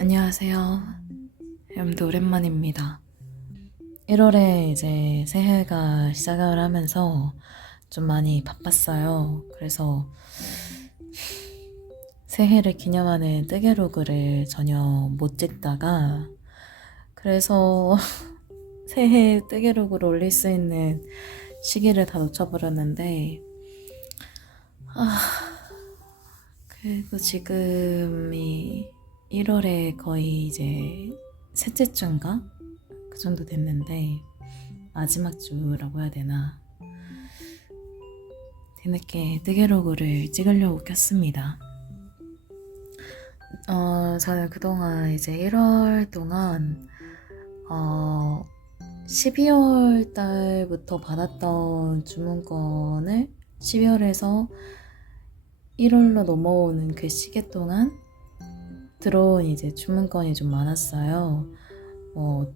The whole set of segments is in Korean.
안녕하세요. 여러분들 오랜만입니다. 1월에 이제 새해가 시작을 하면서 좀 많이 바빴어요. 그래서 새해를 기념하는 뜨개로그를 전혀 못 찍다가 그래서 새해 뜨개로그를 올릴 수 있는 시기를 다 놓쳐버렸는데 그리고 지금이 1월에 거의 이제 셋째 주인가? 그 정도 됐는데 마지막 주라고 해야 되나? 뒤늦게 뜨개로그를 찍으려고 켰습니다. 저는 그동안 이제 1월 동안 12월 달부터 받았던 주문건을 12월에서 1월로 넘어오는 그 시기 동안 들어온 이제 주문건이 좀 많았어요.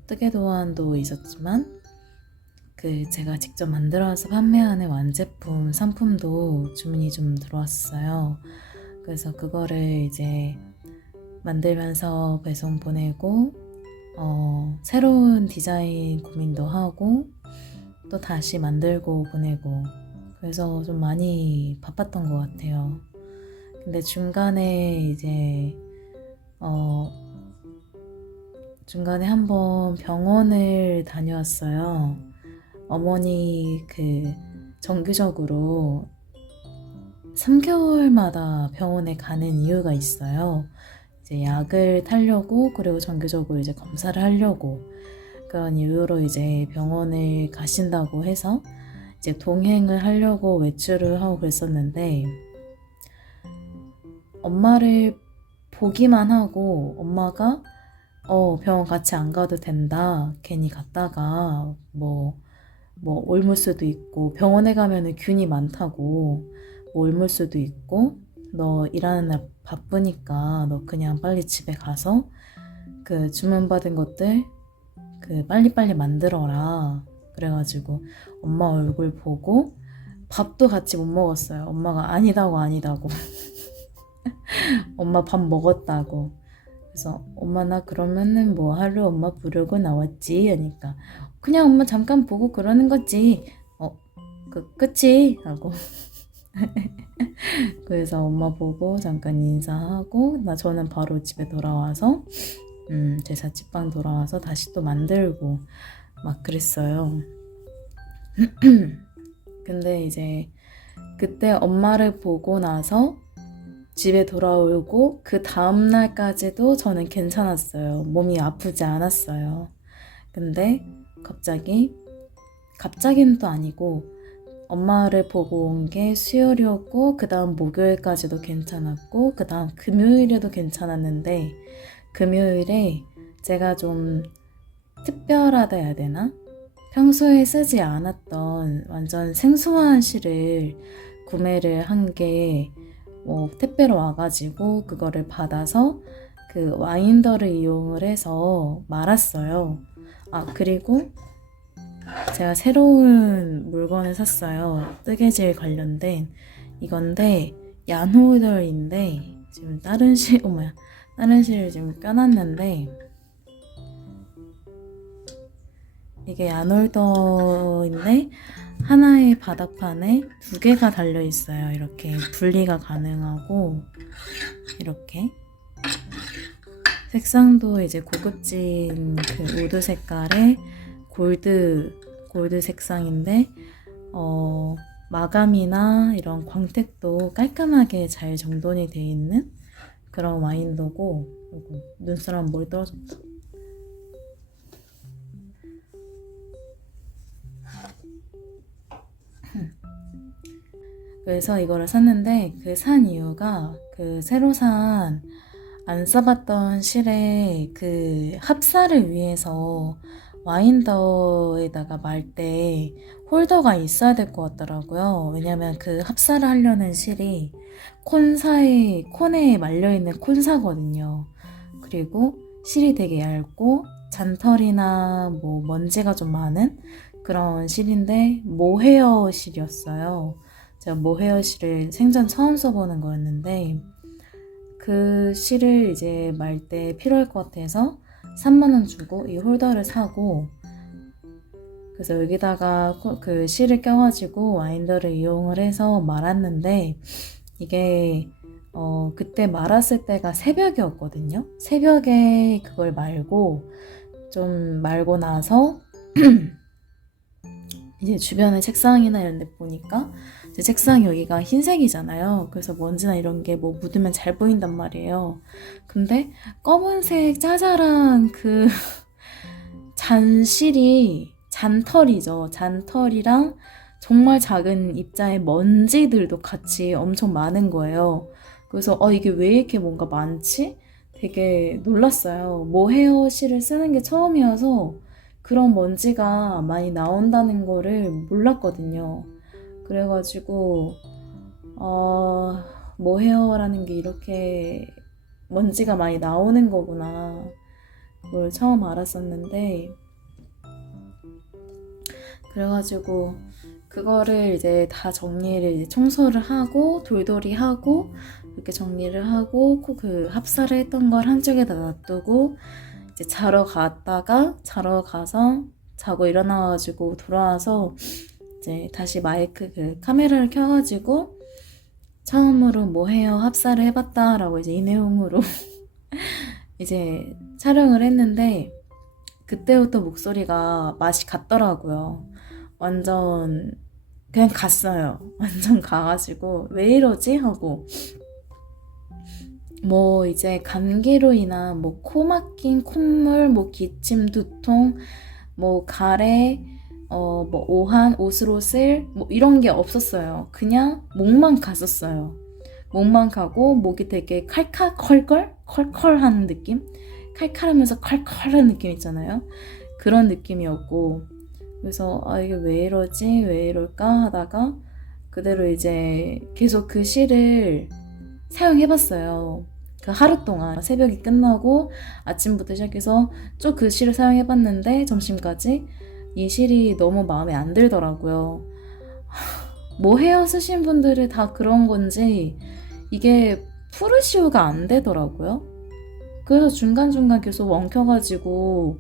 뜨개도안도 있었지만 제가 직접 만들어서 판매하는 완제품 상품도 주문이 좀 들어왔어요. 그래서 그거를 이제 만들면서 배송 보내고 새로운 디자인 고민도 하고 또 다시 만들고 보내고 그래서 좀 많이 바빴던 것 같아요. 근데 중간에 한번 병원을 다녀왔어요. 어머니 정기적으로 3개월마다 병원에 가는 이유가 있어요. 이제 약을 타려고 그리고 정기적으로 이제 검사를 하려고 그런 이유로 이제 병원을 가신다고 해서 이제 동행을 하려고 외출을 하고 그랬었는데 엄마를 보기만 하고 엄마가 병원 같이 안 가도 된다. 괜히 갔다가 옮을 수도 있고 병원에 가면은 균이 많다고 옮을 수도 있고 너 일하는 날 바쁘니까 너 그냥 빨리 집에 가서 그 주문받은 것들 빨리빨리 만들어라. 그래가지고 엄마 얼굴 보고 밥도 같이 못 먹었어요. 엄마가 아니다고 엄마 밥 먹었다고. 그래서 엄마 나 그러면은 뭐 하루 엄마 부르고 나왔지 하니까 그냥 엄마 잠깐 보고 그러는 거지. 그치? 하고 그래서 엄마 보고 잠깐 인사하고 저는 바로 집에 돌아와서 제 자취방 돌아와서 다시 또 만들고 막 그랬어요. 근데 이제 그때 엄마를 보고 나서 집에 돌아오고 그 다음날까지도 저는 괜찮았어요. 몸이 아프지 않았어요. 근데 갑자기는 또 아니고 엄마를 보고 온 게 수요일이었고 그 다음 목요일까지도 괜찮았고 그 다음 금요일에도 괜찮았는데 금요일에 제가 좀 특별하다 해야 되나? 평소에 쓰지 않았던 완전 생소한 실을 구매를 한게 택배로 와가지고 그거를 받아서 그 와인더를 이용을 해서 말았어요. 그리고 제가 새로운 물건을 샀어요. 뜨개질 관련된 이건데 얀호들인데 지금 다른 실을 지금 껴놨는데 이게 얀홀더인데 하나의 바닥판에 2개가 달려있어요. 이렇게 분리가 가능하고 이렇게 색상도 이제 고급진 우드 색깔의 골드 색상인데 마감이나 이런 광택도 깔끔하게 잘 정돈이 되어 있는 그런 와인더고 눈사람 머리 떨어졌다. 그래서 이거를 샀는데 산 이유가 새로 안 써봤던 실에 합사를 위해서 와인더에다가 말 때 홀더가 있어야 될 것 같더라고요. 왜냐면 합사를 하려는 실이 콘에 말려있는 콘사거든요. 그리고 실이 되게 얇고 잔털이나 먼지가 좀 많은 그런 실인데 모헤어 실이었어요. 제가 모헤어 실을 생전 처음 써보는 거였는데 그 실을 이제 말 때 필요할 것 같아서 3만 원 주고 이 홀더를 사고, 그래서 여기다가 그 실을 껴가지고 와인더를 이용을 해서 말았는데, 이게 그때 말았을 때가 새벽이었거든요. 새벽에 그걸 말고 좀 말고 나서 이제 주변에 책상이나 이런 데 보니까 이제 책상 여기가 흰색이잖아요. 그래서 먼지나 이런 게 뭐 묻으면 잘 보인단 말이에요. 근데 검은색 짜잘한 그 잔실이, 잔털이죠. 잔털이랑 정말 작은 입자의 먼지들도 같이 엄청 많은 거예요. 그래서 이게 왜 이렇게 뭔가 많지? 되게 놀랐어요. 모헤어 실을 쓰는 게 처음이어서 그런 먼지가 많이 나온다는 거를 몰랐거든요. 그래가지고 모헤어라는 게 이렇게 먼지가 많이 나오는 거구나, 그걸 처음 알았었는데, 그래가지고 그거를 이제 다 정리를, 이제 청소를 하고 돌돌이 하고 이렇게 정리를 하고 그 합사를 했던 걸 한쪽에다 놔두고 이제 자러 가서 자고 일어나가지고 돌아와서 이제 다시 마이크 그 카메라를 켜가지고 처음으로 모헤어 합사를 해봤다라고 이제 이 내용으로 이제 촬영을 했는데, 그때부터 목소리가 맛이 갔더라고요. 완전 그냥 갔어요. 완전 가가지고 왜 이러지? 하고 뭐 이제 감기로 인한 뭐 코 막힘, 콧물, 뭐 기침, 두통, 뭐 가래, 뭐 오한, 오슬오슬 뭐 이런 게 없었어요. 그냥 목만 갔었어요. 목만 가고 목이 되게 컬컬한 느낌? 칼칼하면서 컬컬한 느낌 있잖아요. 그런 느낌이었고, 그래서 이게 왜 이러지? 왜 이럴까? 하다가 그대로 이제 계속 그 실을 사용해봤어요. 그 하루 동안 새벽이 끝나고 아침부터 시작해서 쭉 그 실을 사용해봤는데 점심까지 이 실이 너무 마음에 안 들더라고요. 뭐 헤어 쓰신 분들이 다 그런 건지 이게 푸르시오가 안 되더라고요. 그래서 중간중간 계속 엉켜가지고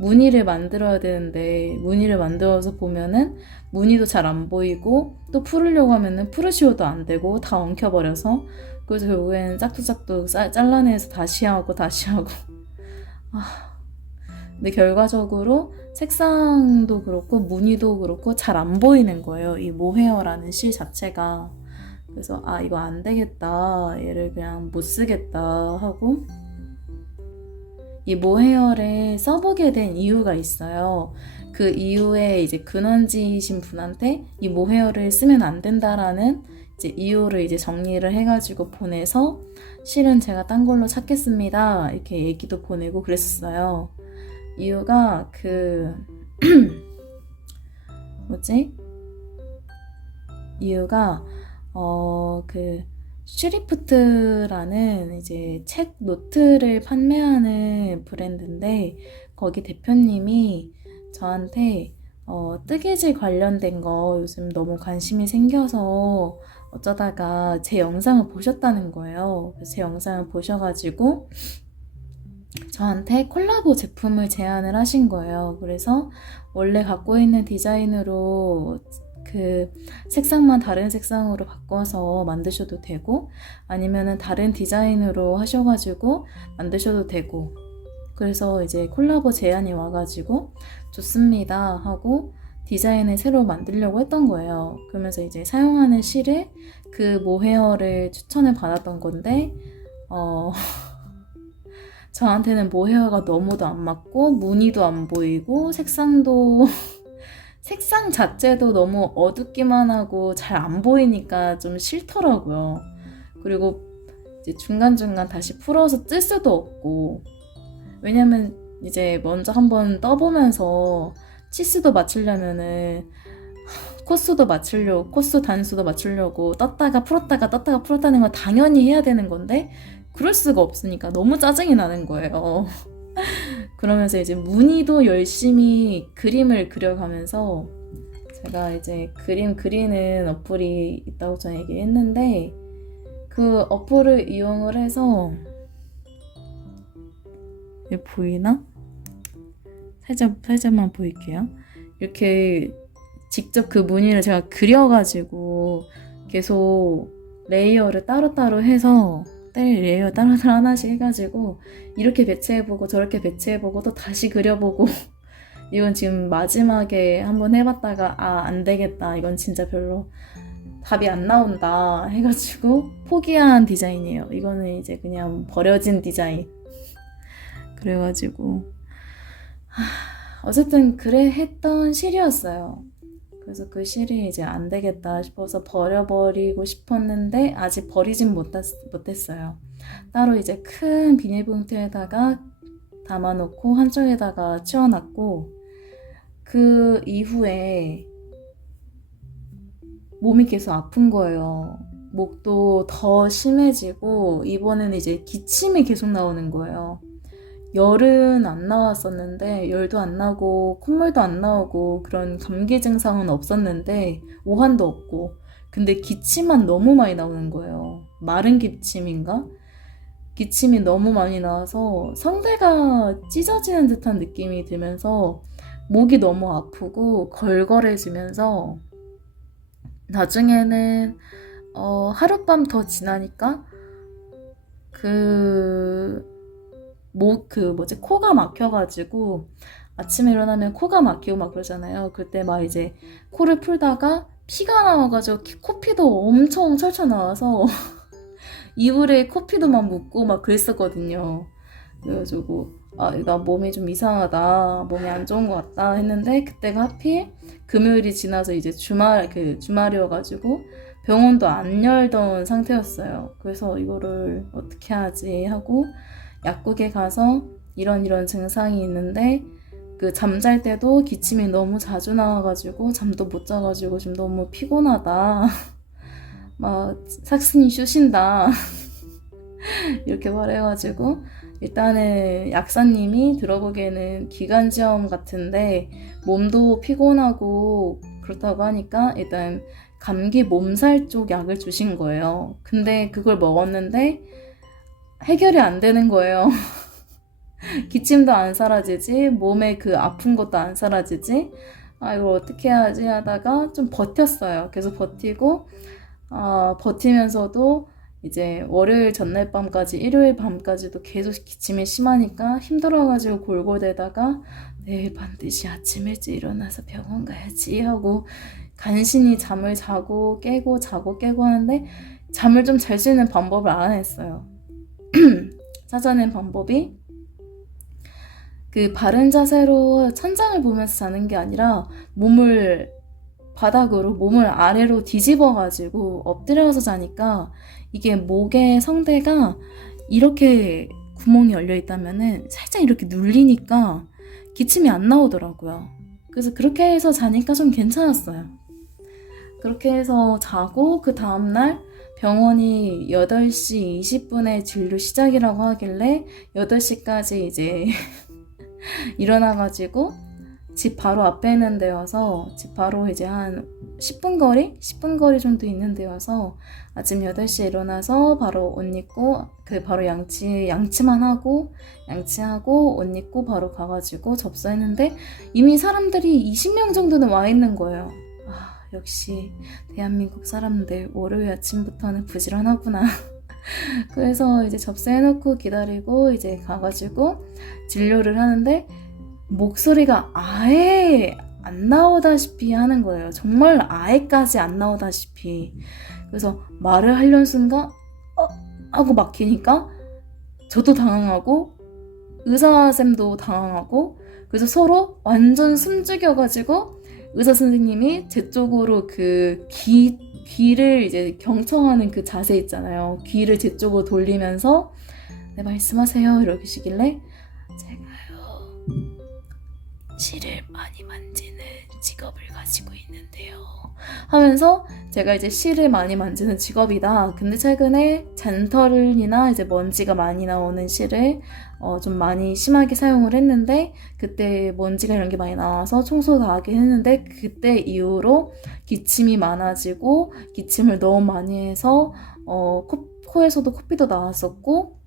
무늬를 만들어야 되는데, 무늬를 만들어서 보면은 무늬도 잘 안 보이고 또 풀으려고 하면은 푸르시오도 안 되고 다 엉켜버려서, 그래서 결국엔 짝두짝두 잘라내서 다시 하고 근데 결과적으로 색상도 그렇고 무늬도 그렇고 잘 안 보이는 거예요, 이 모헤어라는 실 자체가. 그래서 이거 안 되겠다, 얘를 그냥 못 쓰겠다 하고 이 모헤어를 써보게 된 이유가 있어요. 그 이후에 이제 근원지이신 분한테 이 모헤어를 쓰면 안 된다라는 이제 이유를 이제 정리를 해가지고 보내서, 실은 제가 딴 걸로 찾겠습니다, 이렇게 얘기도 보내고 그랬었어요. 이유가 이유가 슈리프트라는 이제 책 노트를 판매하는 브랜드인데, 거기 대표님이 저한테 뜨개질 관련된 거 요즘 너무 관심이 생겨서 어쩌다가 제 영상을 보셨다는 거예요. 그래서 제 영상을 보셔가지고 저한테 콜라보 제품을 제안을 하신 거예요. 그래서 원래 갖고 있는 디자인으로 그 색상만 다른 색상으로 바꿔서 만드셔도 되고, 아니면은 다른 디자인으로 하셔가지고 만드셔도 되고, 그래서 이제 콜라보 제안이 와가지고 좋습니다 하고 디자인을 새로 만들려고 했던 거예요. 그러면서 이제 사용하는 실에 그 모헤어를 추천을 받았던 건데, 저한테는 모헤어가 너무도 안 맞고 무늬도 안 보이고 색상도 색상 자체도 너무 어둡기만 하고 잘 안 보이니까 좀 싫더라고요. 그리고 이제 중간중간 다시 풀어서 뜰 수도 없고, 왜냐면 이제 먼저 한번 떠보면서 치수도 맞추려면은 코스 단수도 맞추려고 떴다가 풀었다는 건 당연히 해야 되는 건데 그럴 수가 없으니까 너무 짜증이 나는 거예요. 그러면서 이제 무늬도 열심히 그림을 그려가면서, 제가 이제 그림 그리는 어플이 있다고 전에 얘기했는데, 그 어플을 이용을 해서 이게 보이나? 살짝만 보일게요. 이렇게 직접 그 무늬를 제가 그려가지고 계속 레이어를 따로따로 해서 레이어 따로따로 하나씩 해가지고 이렇게 배치해보고 저렇게 해보고 또 다시 그려보고 이건 지금 마지막에 한번 해봤다가 안 되겠다, 이건 진짜 별로 답이 안 나온다 해가지고 포기한 디자인이에요. 이거는 이제 그냥 버려진 디자인. 그래가지고 어쨌든 그래 했던 실이었어요. 그래서 그 실이 이제 안 되겠다 싶어서 버려버리고 싶었는데 아직 버리진 못했어요. 따로 이제 큰 비닐봉투에다가 담아놓고 한쪽에다가 치워놨고, 그 이후에 몸이 계속 아픈 거예요. 목도 더 심해지고 이번에는 이제 기침이 계속 나오는 거예요. 열은 안 나왔었는데, 열도 안 나고 콧물도 안 나오고 그런 감기 증상은 없었는데 오한도 없고, 근데 기침만 너무 많이 나오는 거예요. 마른 기침인가? 기침이 너무 많이 나와서 상대가 찢어지는 듯한 느낌이 들면서 목이 너무 아프고 걸걸해지면서 나중에는 하룻밤 더 지나니까 코가 막혀가지고 아침에 일어나면 코가 막히고 막 그러잖아요. 그때 막 이제 코를 풀다가 피가 나와가지고 코피도 엄청 철철 나와서 이불에 코피도 막 묻고 막 그랬었거든요. 그래가지고 나 몸이 좀 이상하다, 몸이 안 좋은 것 같다 했는데, 그때가 하필 금요일이 지나서 이제 주말이어가지고 병원도 안 열던 상태였어요. 그래서 이거를 어떻게 하지 하고 약국에 가서 이런 증상이 있는데, 그 잠잘 때도 기침이 너무 자주 나와가지고 잠도 못 자가지고 지금 너무 피곤하다. 막 삭신이 쑤신다. 이렇게 말해가지고 일단은 약사님이 들어보기에는 기관지염 같은데 몸도 피곤하고 그렇다고 하니까 일단 감기 몸살 쪽 약을 주신 거예요. 근데 그걸 먹었는데 해결이 안 되는 거예요. 기침도 안 사라지지, 몸에 그 아픈 것도 안 사라지지, 이걸 어떻게 해야지 하다가 좀 버텼어요. 계속 버티고 버티면서도 이제 월요일 전날 밤까지 일요일 밤까지도 계속 기침이 심하니까 힘들어가지고 골골대다가 내일 반드시 아침 일찍 일어나서 병원 가야지 하고 간신히 잠을 자고 깨고 하는데 잠을 좀 잘 수 있는 방법을 알아냈어요. 찾아낸 방법이 그 바른 자세로 천장을 보면서 자는 게 아니라 몸을 아래로 뒤집어가지고 엎드려서 자니까 이게 목의 성대가 이렇게 구멍이 열려 있다면은 살짝 이렇게 눌리니까 기침이 안 나오더라고요. 그래서 그렇게 해서 자니까 좀 괜찮았어요. 그렇게 해서 자고 그 다음날 병원이 8시 20분에 진료 시작이라고 하길래 8시까지 이제 일어나가지고 집 바로 앞에 있는 데여서, 집 바로 이제 한 10분 거리 정도 있는 데여서 아침 8시에 일어나서 바로 옷 입고 바로 양치하고 옷 입고 바로 가가지고 접수했는데 이미 사람들이 20명 정도는 와 있는 거예요. 역시 대한민국 사람들 월요일 아침부터는 부지런하구나. 그래서 이제 접수해놓고 기다리고 이제 가가지고 진료를 하는데 목소리가 아예 안 나오다시피 하는 거예요. 정말 아예까지 안 나오다시피. 그래서 말을 하려는 순간 하고 막히니까 저도 당황하고 의사쌤도 당황하고, 그래서 서로 완전 숨죽여가지고 의사 선생님이 제 쪽으로 그 귀를 이제 경청하는 그 자세 있잖아요. 귀를 제 쪽으로 돌리면서 네, 말씀하세요 이러시길래 제가요 실을 많이 만지는 직업을 가지고 있는데요 하면서, 제가 이제 실을 많이 만지는 직업이다. 근데 최근에 잔털이나 이제 먼지가 많이 나오는 실을 좀 많이 심하게 사용을 했는데, 그때 먼지가 이런 게 많이 나와서 청소 다 하긴 했는데 그때 이후로 기침이 많아지고 기침을 너무 많이 해서 코에서도 코피도 나왔었고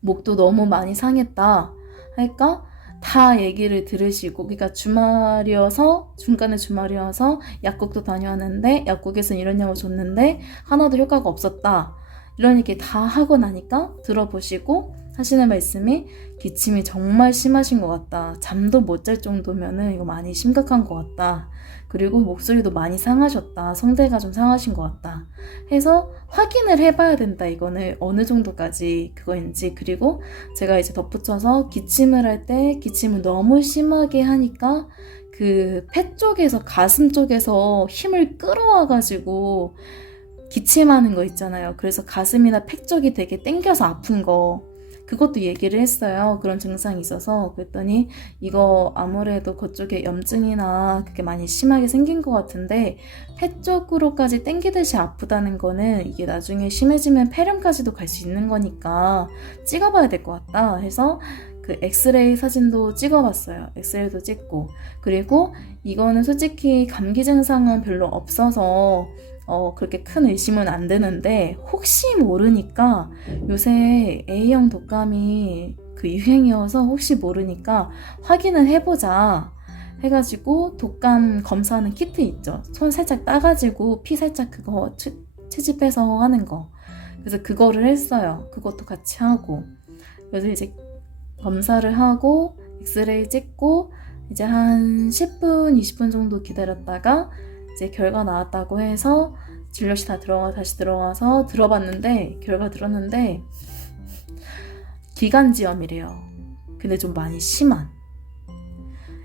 목도 너무 많이 상했다 할까? 다 얘기를 들으시고, 그러니까 중간에 주말이어서 약국도 다녀왔는데 약국에서 이런 약을 줬는데 하나도 효과가 없었다, 이런 얘기 다 하고 나니까 들어보시고 하시는 말씀이 기침이 정말 심하신 것 같다, 잠도 못 잘 정도면은 이거 많이 심각한 것 같다, 그리고 목소리도 많이 상하셨다, 성대가 좀 상하신 것 같다 해서 확인을 해봐야 된다, 이거는 어느 정도까지 그거인지. 그리고 제가 이제 덧붙여서 기침을 할 때 기침을 너무 심하게 하니까 그 폐 쪽에서, 가슴 쪽에서 힘을 끌어와가지고 기침하는 거 있잖아요. 그래서 가슴이나 폐 쪽이 되게 땡겨서 아픈 거, 그것도 얘기를 했어요. 그런 증상이 있어서. 그랬더니 이거 아무래도 그쪽에 염증이나 그게 많이 심하게 생긴 것 같은데 폐 쪽으로까지 땡기듯이 아프다는 거는 이게 나중에 심해지면 폐렴까지도 갈 수 있는 거니까 찍어봐야 될 것 같다 해서 그 엑스레이 사진도 찍어봤어요. 엑스레이도 찍고. 그리고 이거는 솔직히 감기 증상은 별로 없어서 그렇게 큰 의심은 안 드는데 혹시 모르니까 요새 A형 독감이 그 유행이어서 혹시 모르니까 확인을 해보자 해가지고 독감 검사하는 키트 있죠. 손 살짝 따가지고 피 살짝 그거 채집해서 하는 거. 그래서 그거를 했어요. 그것도 같이 하고. 그래서 이제 검사를 하고 엑스레이 찍고 이제 한 10분, 20분 정도 기다렸다가 이제 결과 나왔다고 해서 진료실 다시 들어가서 들어봤는데, 결과 들었는데 기관지염이래요. 근데 좀 많이 심한.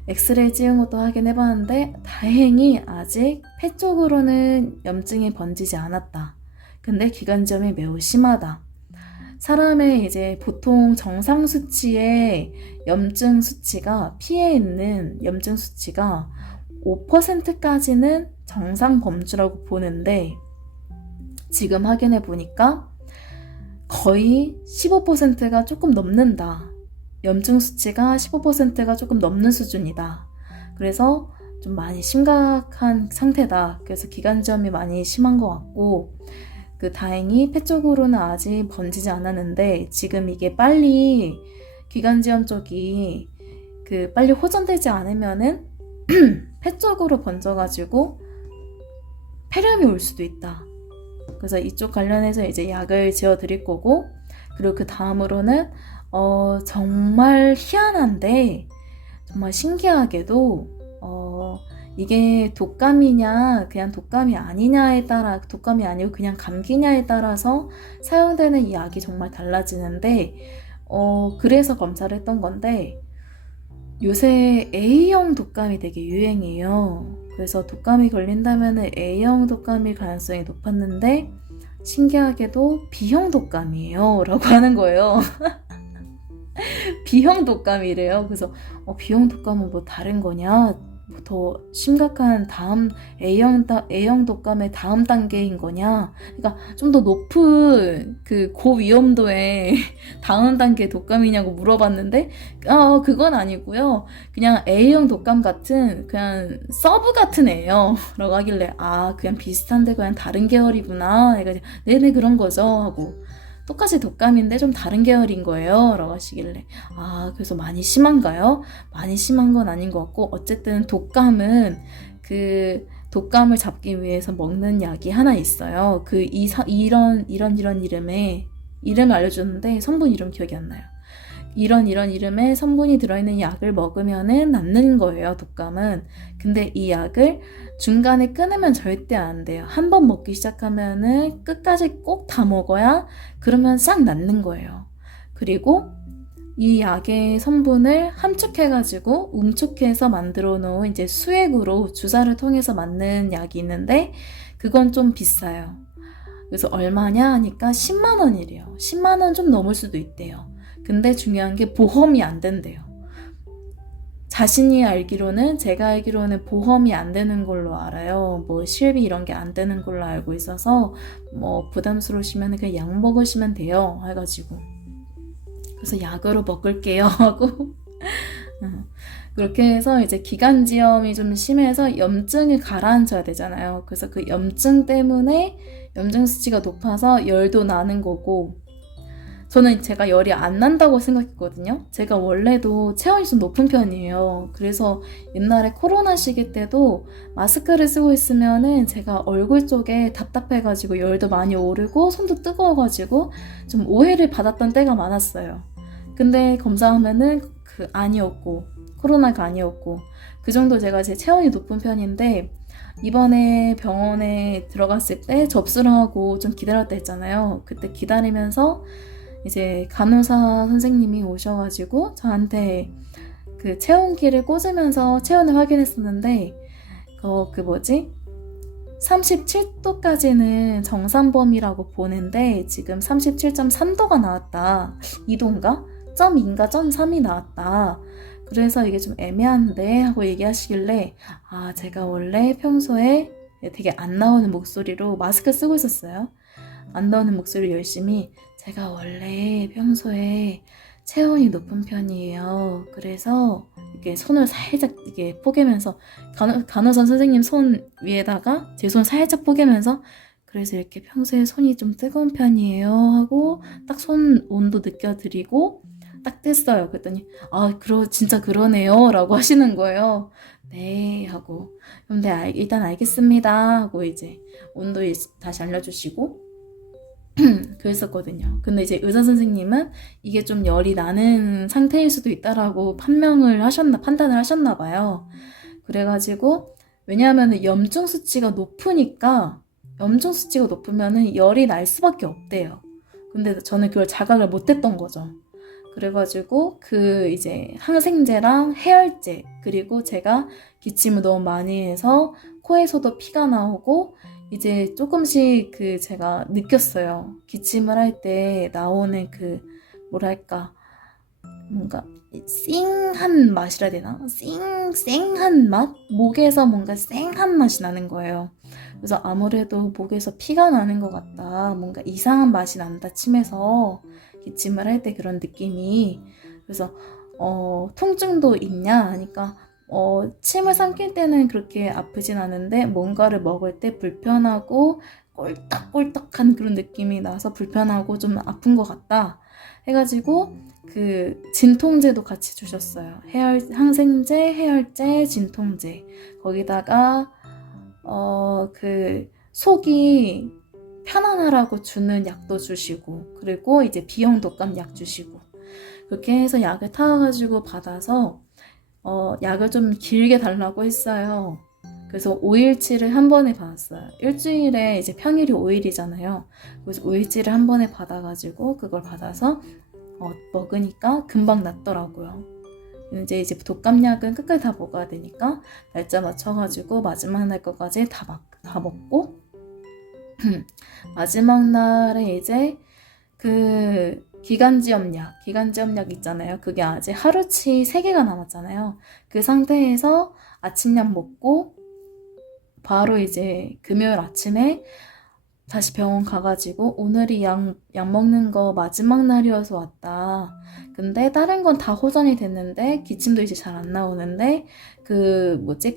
엑스레이 찍은 것도 확인해봤는데 다행히 아직 폐 쪽으로는 염증이 번지지 않았다. 근데 기관지염이 매우 심하다. 사람의 이제 보통 정상 수치의 염증 수치가, 피에 있는 염증 수치가 5%까지는 정상 범주라고 보는데 지금 확인해 보니까 거의 15%가 조금 넘는다. 염증 수치가 15%가 조금 넘는 수준이다. 그래서 좀 많이 심각한 상태다. 그래서 기관지염이 많이 심한 것 같고, 다행히 폐 쪽으로는 아직 번지지 않았는데 지금 이게 빨리 기관지염 쪽이 빨리 호전되지 않으면은 폐 쪽으로 번져가지고 폐렴이 올 수도 있다. 그래서 이쪽 관련해서 이제 약을 지어드릴 거고, 그리고 그 다음으로는 정말 희한한데 정말 신기하게도 이게 독감이냐 그냥 독감이 아니냐에 따라, 독감이 아니고 그냥 감기냐에 따라서 사용되는 이 약이 정말 달라지는데 그래서 검사를 했던 건데 요새 A형 독감이 되게 유행이에요. 그래서 독감이 걸린다면 A형 독감일 가능성이 높았는데 신기하게도 B형 독감이에요 라고 하는 거예요. B형 독감이래요. 그래서 B형 독감은 뭐 다른 거냐, 더 심각한 다음 A형 독감의 다음 단계인 거냐, 그러니까 좀 더 높은 고위험도의 다음 단계 독감이냐고 물어봤는데 그건 아니고요, 그냥 A형 독감 같은 그냥 서브 같은 애예요 라고 하길래 그냥 비슷한데 그냥 다른 계열이구나 해가지고 네네 그런 거죠 하고, 똑같이 독감인데 좀 다른 계열인 거예요 라고 하시길래 그래서 많이 심한가요? 많이 심한 건 아닌 것 같고, 어쨌든 독감은 독감을 잡기 위해서 먹는 약이 하나 있어요. 이런 이름의 이름을 알려주는데 성분 이름 기억이 안 나요. 이런 이름의 성분이 들어있는 약을 먹으면은 낫는 거예요, 독감은. 근데 이 약을 중간에 끊으면 절대 안 돼요. 한 번 먹기 시작하면은 끝까지 꼭 다 먹어야, 그러면 싹 낫는 거예요. 그리고 이 약의 성분을 함축해가지고 응축해서 만들어 놓은 이제 수액으로 주사를 통해서 맞는 약이 있는데 그건 좀 비싸요. 그래서 얼마냐 하니까 10만 원이래요. 10만 원 좀 넘을 수도 있대요. 근데 중요한 게 보험이 안 된대요. 제가 알기로는 보험이 안 되는 걸로 알아요. 뭐 실비 이런 게 안 되는 걸로 알고 있어서 뭐 부담스러우시면 그냥 약 먹으시면 돼요 해가지고, 그래서 약으로 먹을게요 하고 그렇게 해서 이제 기관지염이 좀 심해서 염증을 가라앉혀야 되잖아요. 그래서 그 염증 때문에 염증 수치가 높아서 열도 나는 거고, 저는 제가 열이 안 난다고 생각했거든요. 제가 원래도 체온이 좀 높은 편이에요. 그래서 옛날에 코로나 시기 때도 마스크를 쓰고 있으면은 제가 얼굴 쪽에 답답해가지고 열도 많이 오르고 손도 뜨거워가지고 좀 오해를 받았던 때가 많았어요. 근데 검사하면은 아니었고, 코로나가 아니었고, 그 정도 제가 제 체온이 높은 편인데, 이번에 병원에 들어갔을 때 접수를 하고 좀 기다렸다 했잖아요. 그때 기다리면서 이제 간호사 선생님이 오셔가지고 저한테 그 체온기를 꽂으면서 체온을 확인했었는데, 그 뭐지? 37도까지는 정상범위라고 보는데 지금 37.3도가 나왔다. 2도인가? 0.2인가 0.3이 나왔다. 그래서 이게 좀 애매한데 하고 얘기하시길래, 제가 원래 평소에 되게 안 나오는 목소리로 마스크 쓰고 있었어요. 안 나오는 목소리로 열심히, 제가 원래 평소에 체온이 높은 편이에요. 그래서 이렇게 손을 살짝 이렇게 포개면서, 간호사 선생님 손 위에다가 제 손 살짝 포개면서, 그래서 이렇게 평소에 손이 좀 뜨거운 편이에요 하고 딱 손 온도 느껴드리고 딱 뗐어요. 그랬더니 진짜 그러네요 라고 하시는 거예요. 네 하고, 그럼 네 일단 알겠습니다 하고 이제 온도 다시 알려주시고 그랬었거든요. 근데 이제 의사 선생님은 이게 좀 열이 나는 상태일 수도 있다라고 판단을 하셨나 봐요. 그래가지고, 왜냐하면 염증 수치가 높으니까, 염증 수치가 높으면은 열이 날 수밖에 없대요. 근데 저는 그걸 자각을 못했던 거죠. 그래가지고 이제 항생제랑 해열제, 그리고 제가 기침을 너무 많이 해서 코에서도 피가 나오고, 이제 조금씩 제가 느꼈어요. 기침을 할 때 나오는 뭐랄까, 뭔가 쌩한 맛이라 해야 되나? 쌩한 맛? 목에서 뭔가 쌩한 맛이 나는 거예요. 그래서 아무래도 목에서 피가 나는 것 같다. 뭔가 이상한 맛이 난다, 침에서. 기침을 할 때 그런 느낌이. 그래서 통증도 있냐 하니까 침을 삼킬 때는 그렇게 아프진 않은데 뭔가를 먹을 때 불편하고 꼴딱꼴딱한 그런 느낌이 나서 불편하고 좀 아픈 것 같다 해가지고 진통제도 같이 주셨어요. 항생제, 해열제, 진통제. 거기다가 속이 편안하라고 주는 약도 주시고, 그리고 이제 비형 독감 약 주시고, 그렇게 해서 약을 타가지고 받아서 약을 좀 길게 달라고 했어요. 그래서 5일치를 한 번에 받았어요. 일주일에 이제 평일이 5일이잖아요. 그래서 5일치를 한 번에 받아가지고 그걸 받아서 먹으니까 금방 낫더라고요. 이제 독감약은 끝까지 다 먹어야 되니까 날짜 맞춰가지고 마지막 날 거까지 다 먹고 마지막 날에 이제 기관지염약 있잖아요. 그게 아직 하루치 3개가 남았잖아요. 그 상태에서 아침약 먹고 바로 이제 금요일 아침에 다시 병원 가가지고 오늘이 약 먹는 거 마지막 날이어서 왔다. 근데 다른 건 다 호전이 됐는데 기침도 이제 잘 안 나오는데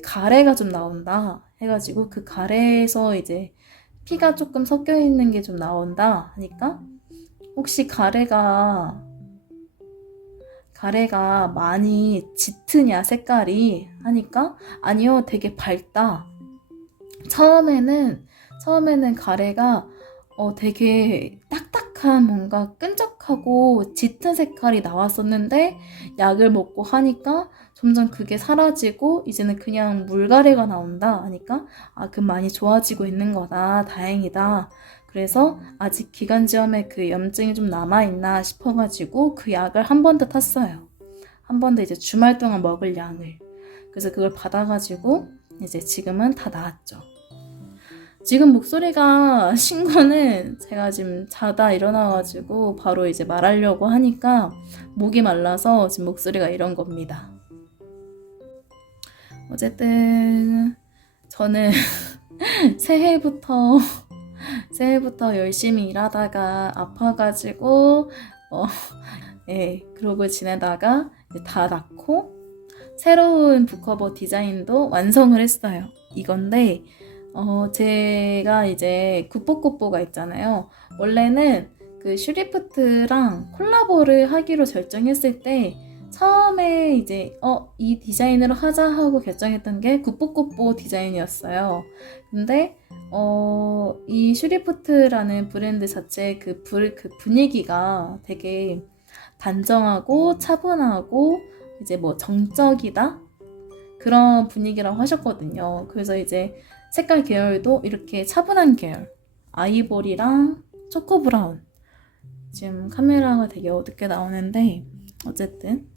가래가 좀 나온다 해가지고 그 가래에서 이제 피가 조금 섞여 있는 게 좀 나온다 하니까, 혹시 가래가 많이 짙으냐 색깔이 하니까, 아니요 되게 밝다. 처음에는 가래가 되게 딱딱한 뭔가 끈적하고 짙은 색깔이 나왔었는데 약을 먹고 하니까 점점 그게 사라지고 이제는 그냥 물가래가 나온다 하니까, 그럼 많이 좋아지고 있는 거다, 다행이다. 그래서 아직 기관지염에 염증이 좀 남아있나 싶어가지고 그 약을 한 번 더 탔어요. 한 번 더 이제 주말 동안 먹을 약을. 그래서 그걸 받아가지고 이제 지금은 다 나았죠. 지금 목소리가 쉰 거는 제가 지금 자다 일어나가지고 바로 이제 말하려고 하니까 목이 말라서 지금 목소리가 이런 겁니다. 어쨌든 저는 새해부터 열심히 일하다가 아파가지고 그러고 지내다가 이제 다 낫고 새로운 북커버 디자인도 완성을 했어요. 이건데 제가 이제 굿뽀뽀뽀가 있잖아요. 원래는 그 슈리프트랑 콜라보를 하기로 결정했을 때 처음에 이제 이 디자인으로 하자 하고 결정했던 게 굿뽀뽀뽀 디자인이었어요. 근데 이 슈리프트라는 브랜드 자체의 그 분위기가 되게 단정하고 차분하고 이제 뭐 정적이다? 그런 분위기라고 하셨거든요. 그래서 이제 색깔 계열도 이렇게 차분한 계열, 아이보리랑 초코 브라운. 지금 카메라가 되게 어둡게 나오는데 어쨌든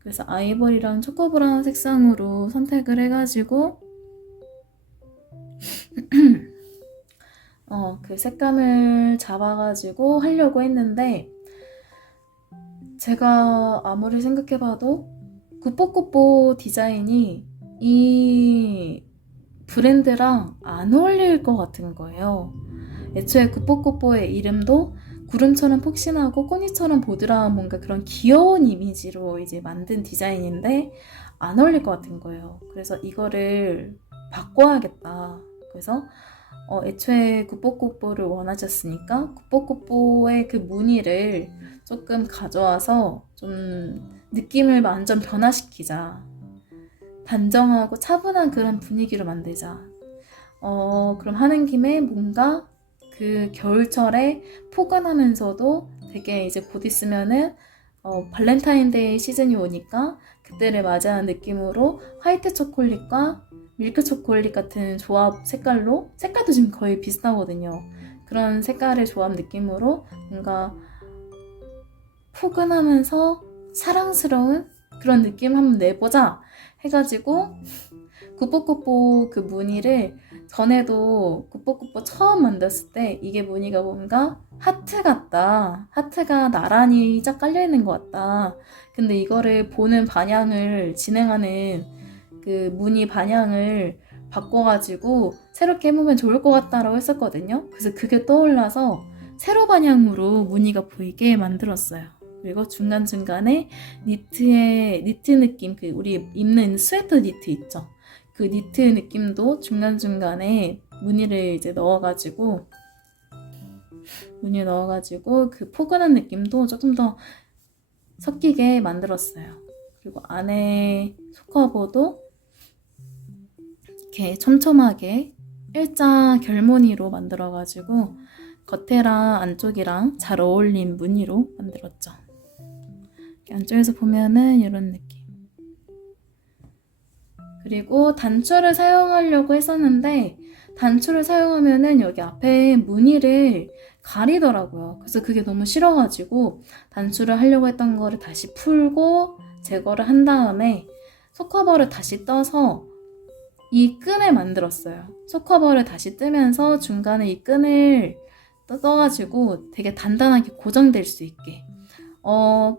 그래서 아이보리랑 초코 브라운 색상으로 선택을 해가지고 그 색감을 잡아가지고 하려고 했는데 제가 아무리 생각해봐도 굿뽀굿뽀 디자인이 이 브랜드랑 안 어울릴 것 같은 거예요. 애초에 굿뽀굿뽀의 이름도 구름처럼 폭신하고 꼬니처럼 보드라운 뭔가 그런 귀여운 이미지로 이제 만든 디자인인데 안 어울릴 것 같은 거예요. 그래서 이거를 바꿔야겠다. 그래서 애초에 굿뽀굿뽀를 원하셨으니까 굿뽀굿뽀의 그 무늬를 조금 가져와서 좀 느낌을 완전 변화시키자. 단정하고 차분한 그런 분위기로 만들자. 그럼 하는 김에 뭔가 그 겨울철에 포근하면서도 되게 이제 곧 있으면은 발렌타인데이 시즌이 오니까 그때를 맞이하는 느낌으로 화이트 초콜릿과 밀크 초콜릿 같은 조합 색깔로 색깔도 지금 거의 비슷하거든요. 그런 색깔의 조합 느낌으로 뭔가 포근하면서 사랑스러운 그런 느낌 한번 내보자 해가지고 굿뽀굿뽀 그 무늬를 전에도 굿뽀굿뽀 처음 만들었을 때 이게 무늬가 뭔가 하트 같다. 하트가 나란히 쫙 깔려있는 것 같다. 근데 이거를 보는 방향을 진행하는 그 무늬 방향을 바꿔가지고 새롭게 해보면 좋을 것 같다라고 했었거든요. 그래서 그게 떠올라서 세로 방향으로 무늬가 보이게 만들었어요. 그리고 중간중간에 니트 느낌, 그 우리 입는 스웨터 니트 있죠? 그 니트 느낌도 중간중간에 무늬를 이제 넣어가지고 그 포근한 느낌도 조금 더 섞이게 만들었어요. 그리고 안에 속커버도 이렇게 촘촘하게 일자 결무늬로 만들어가지고 겉에랑 안쪽이랑 잘 어울린 무늬로 만들었죠. 안쪽에서 보면은 이런 느낌. 그리고 단추를 사용하려고 했었는데 단추를 사용하면은 여기 앞에 무늬를 가리더라고요. 그래서 그게 너무 싫어가지고 단추를 하려고 했던 거를 다시 풀고 제거를 한 다음에 속커버를 다시 떠서 이 끈을 만들었어요. 속커버를 다시 뜨면서 중간에 이 끈을 떠가지고 되게 단단하게 고정될 수 있게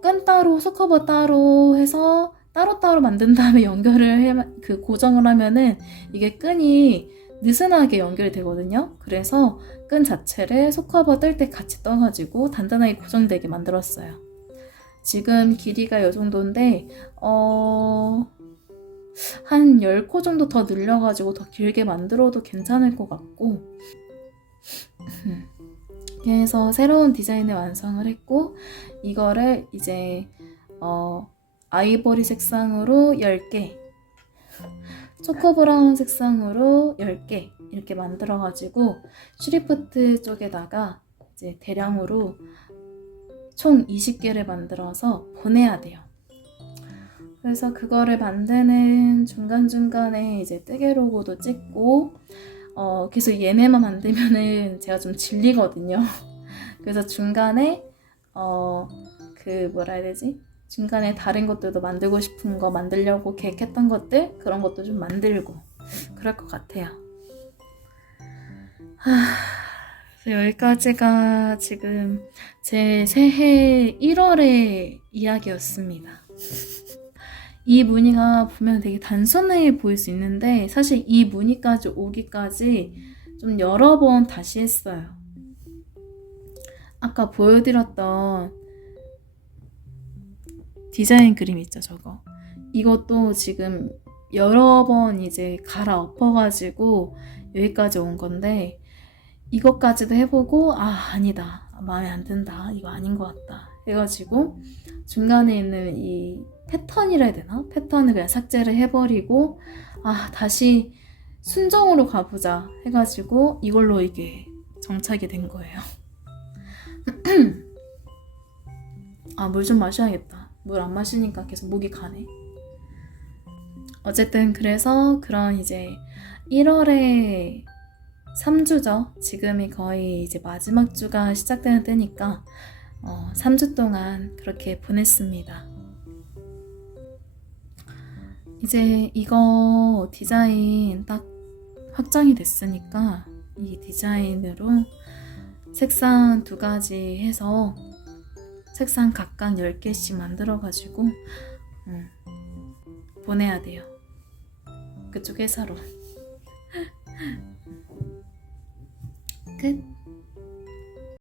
끈 따로 속커버 따로 해서 따로따로 만든 다음에 고정을 하면은 이게 끈이 느슨하게 연결이 되거든요. 그래서 끈 자체를 속커버 뜰 때 같이 떠가지고 단단하게 고정되게 만들었어요. 지금 길이가 이 정도인데 한 10코 정도 더 늘려가지고 더 길게 만들어도 괜찮을 것 같고 그래서 새로운 디자인을 완성을 했고 이거를 이제 아이보리 색상으로 10개 초코 브라운 색상으로 10개 이렇게 만들어가지고 슈리프트 쪽에다가 이제 대량으로 총 20개를 만들어서 보내야 돼요. 그래서 그거를 만드는 중간중간에 이제 뜨개 로고도 찍고 계속 얘네만 만들면은 제가 좀 질리거든요. 그래서 중간에 뭐라 해야 되지? 중간에 다른 것들도 만들고 싶은 거 만들려고 계획했던 것들 그런 것도 좀 만들고 그럴 것 같아요. 그래서 여기까지가 지금 제 새해 1월의 이야기였습니다. 이 무늬가 보면 되게 단순해 보일 수 있는데 사실 이 무늬까지 오기까지 좀 여러 번 다시 했어요. 아까 보여드렸던 디자인 그림 있죠, 저거. 이것도 지금 여러 번 이제 갈아엎어가지고 여기까지 온 건데, 이것까지도 해보고 아니다, 마음에 안 든다, 이거 아닌 것 같다 해가지고 중간에 있는 이 패턴이라 해야 되나? 패턴을 그냥 삭제를 해버리고 다시 순정으로 가보자 해가지고 이걸로 이게 정착이 된 거예요. 물 좀 마셔야겠다. 물 안 마시니까 계속 목이 가네. 어쨌든 그래서 그런 이제 1월에 3주죠. 지금이 거의 이제 마지막 주가 시작되는 때니까 3주 동안 그렇게 보냈습니다. 이제 이거 디자인 딱 확정이 됐으니까 이 디자인으로 색상 2가지 해서 색상 각각 10개씩 만들어가지고 보내야 돼요. 그쪽 회사로. 끝.